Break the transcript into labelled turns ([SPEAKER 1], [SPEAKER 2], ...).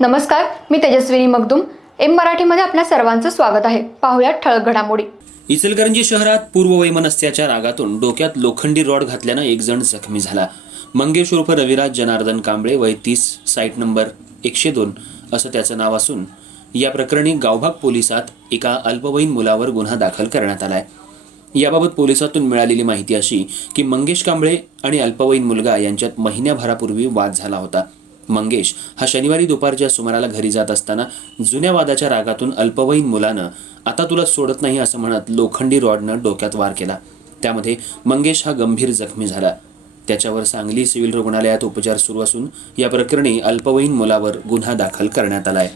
[SPEAKER 1] नमस्कार मी तेजस्विनी मगदुम. एम मराठीमध्ये आपल्या सर्वांचं स्वागत आहे. पाहुयात ठळक घडामोडी.
[SPEAKER 2] इचलकरंजी शहरात पूर्ववैमनस्याच्या रागातून डोक्यात लोखंडी रॉड घातल्यानं एक जण जखमी झाला. मंगेश उर्फ रविराज जनार्दन कांबळे वय तीस साईट नंबर एकशे दोन असं त्याचं नाव असून या प्रकरणी गावभाग पोलिसात एका अल्पवयीन मुलावर गुन्हा दाखल करण्यात आलाय. याबाबत पोलिसातून मिळालेली माहिती अशी की मंगेश कांबळे आणि अल्पवयीन मुलगा यांच्यात महिन्याभरापूर्वी वाद झाला होता. मंगेश हा शनिवारी दुपारच्या सुमाराला घरी जात असताना जुन्या वादाच्या रागातून अल्पवयीन मुलानं आता तुला सोडत नाही असं म्हणत लोखंडी रॉडनं डोक्यात वार केला. त्यामध्ये मंगेश हा गंभीर जखमी झाला. त्याच्यावर सांगली सिव्हिल रुग्णालयात उपचार सुरू असून या प्रकरणी अल्पवयीन मुलावर गुन्हा दाखल करण्यात आलाय.